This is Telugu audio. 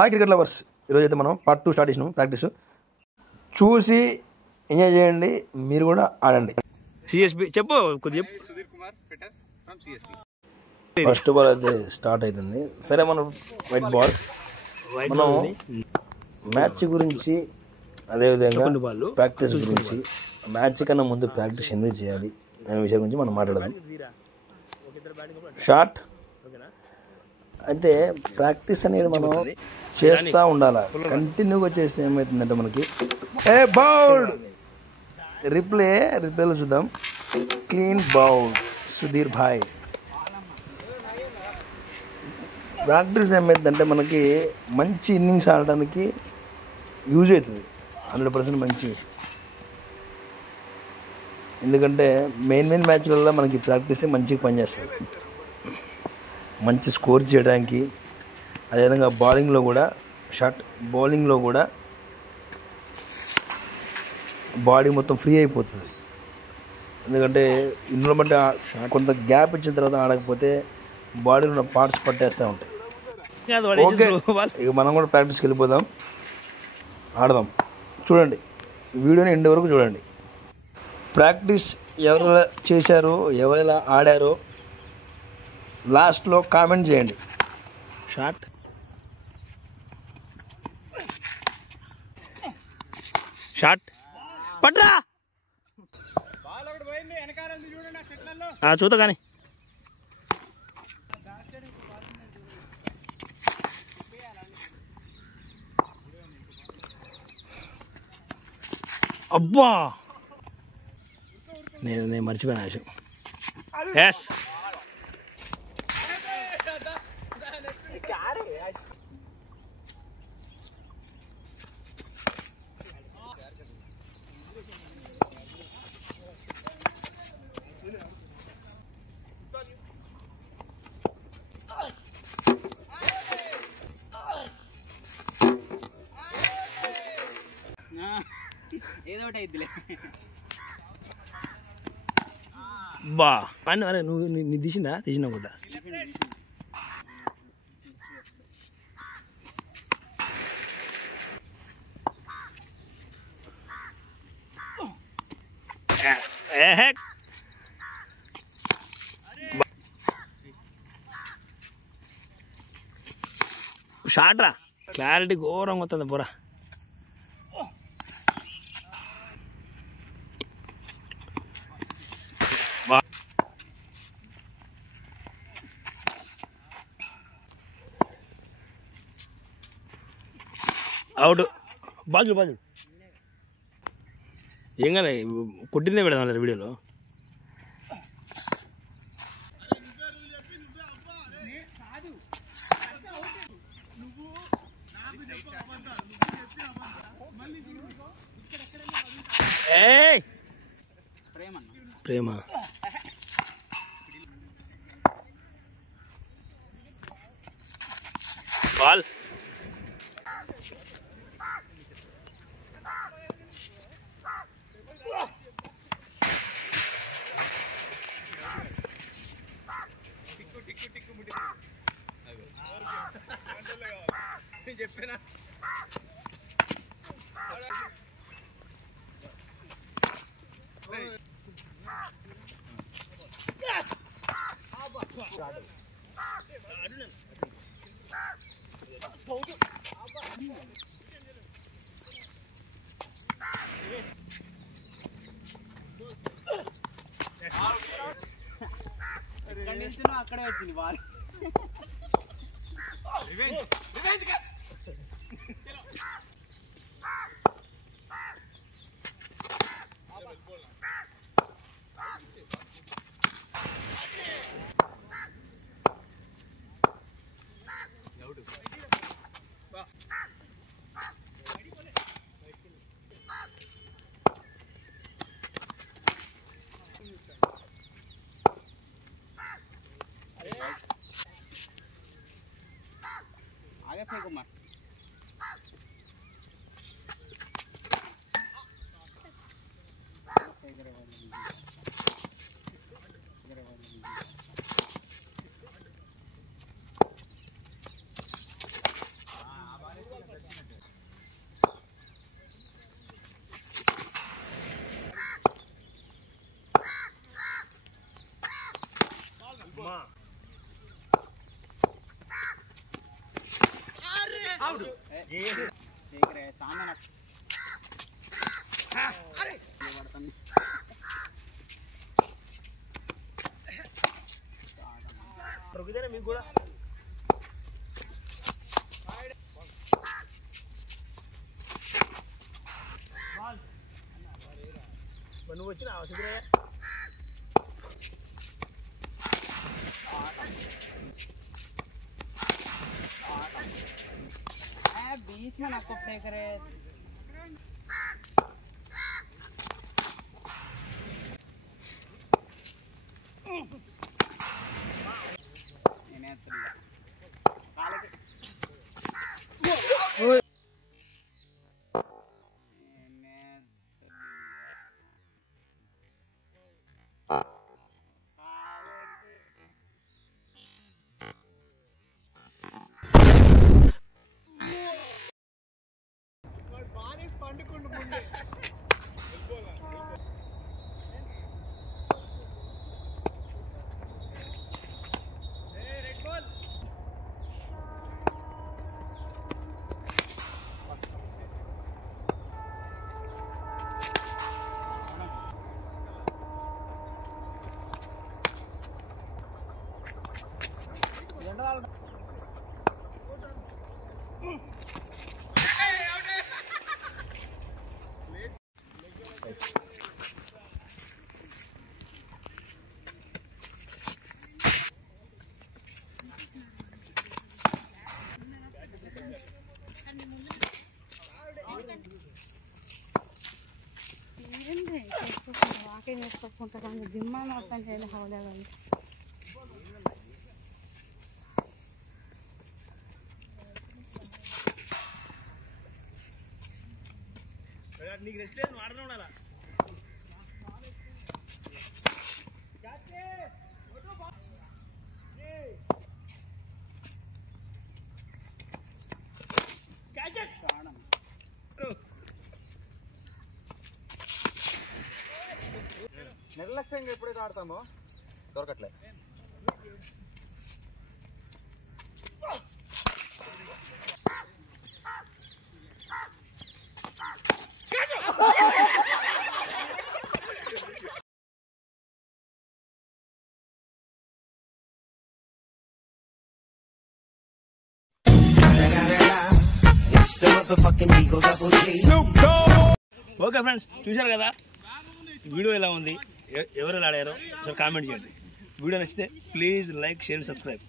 హాయ్ క్రికెట్ లవర్స్, ఈరోజు అయితే మనం పార్ట్ 2 స్టార్ట్ చేసినాం. ప్రాక్టీస్ చూసి ఎంజాయ్ చేయండి, మీరు కూడా ఆడండి. సిఎస్బి చెప్పు కొద్దిగా. ఫస్ట్ బాల్ అయితే స్టార్ట్ అవుతుంది. సరే, మనం వైట్ బాల్ మనం మ్యాచ్ గురించి, అదేవిధంగా ప్రాక్టీస్ గురించి, మ్యాచ్ కన్నా ముందు ప్రాక్టీస్ ఎందుకు చేయాలి అనే విషయం గురించి మనం మాట్లాడదాం. షార్ట్ అయితే ప్రాక్టీస్ అనేది మనం చేస్తూ ఉండాలి, కంటిన్యూగా చేస్తే ఏమవుతుందంటే మనకి బౌల్డ్ రిప్లేలో చూద్దాం. క్లీన్ బౌల్డ్ సుధీర్ భాయ్. ప్రాక్టీస్ ఏమైందంటే మనకి మంచి ఇన్నింగ్స్ ఆడడానికి యూజ్ అవుతుంది, 100% మంచి యూజ్. ఎందుకంటే మెయిన్ మ్యాచ్లలో మనకి ప్రాక్టీసే మంచిగా పనిచేస్తుంది, మంచి స్కోర్ చేయడానికి. అదేవిధంగా బౌలింగ్లో కూడా, షార్ట్ బౌలింగ్లో కూడా బాడీ మొత్తం ఫ్రీ అయిపోతుంది. ఎందుకంటే ఇందులో బట్టి కొంత గ్యాప్ ఇచ్చిన తర్వాత ఆడకపోతే బాడీలో ఉన్న పార్ట్స్ పట్టేస్తూ ఉంటాయి. ఓకే, ఇక మనం కూడా ప్రాక్టీస్కి వెళ్ళిపోదాం, ఆడదాం. చూడండి, వీడియోని ఎండ్ వరకు చూడండి. ప్రాక్టీస్ ఎవరెలా చేశారో, ఎవరెలా ఆడారో లాస్ట్లో కామెంట్ చేయండి. షార్ట్ షార్ట్ పట్రా చూద్దా కానీ. అబ్బా, నేను మర్చిపోయిన విషయం. ఎస్, బా పని. అరే నువ్వు తీసినా కూడా. షార్ట్ రా, క్లారిటీ ఘోరంగా వస్తుంది పోరా. అవుట్. బాజు ఏం కానీ కొట్టిందే పెడదాం వీడియోలో. ప్రేమ బాల్. చెప్పినా అక్కడే వచ్చింది బాల్. आगे फेंको मत. మీకు కూడా నువ్వు వచ్చిన అవసరం बीच में आपको फेंक रहे వాకింగ్ వేసుకోకుండా దిమ్మ మొత్తం చేయాలి హౌలే వాళ్ళు నీకు రెస్ట్ లేదు వాడనే ఉండాలా నిర్లక్ష్యంగా ఎప్పుడైతే ఆడతామో దొరకట్లే ఓకే ఫ్రెండ్స్ చూశారు కదా వీడియో ఎలా ఉంది ఎవరు ఎలా ఆడారో ఒకసారి కామెంట్ చేయండి వీడియో నచ్చితే ప్లీజ్ లైక్ షేర్ సబ్స్క్రైబ్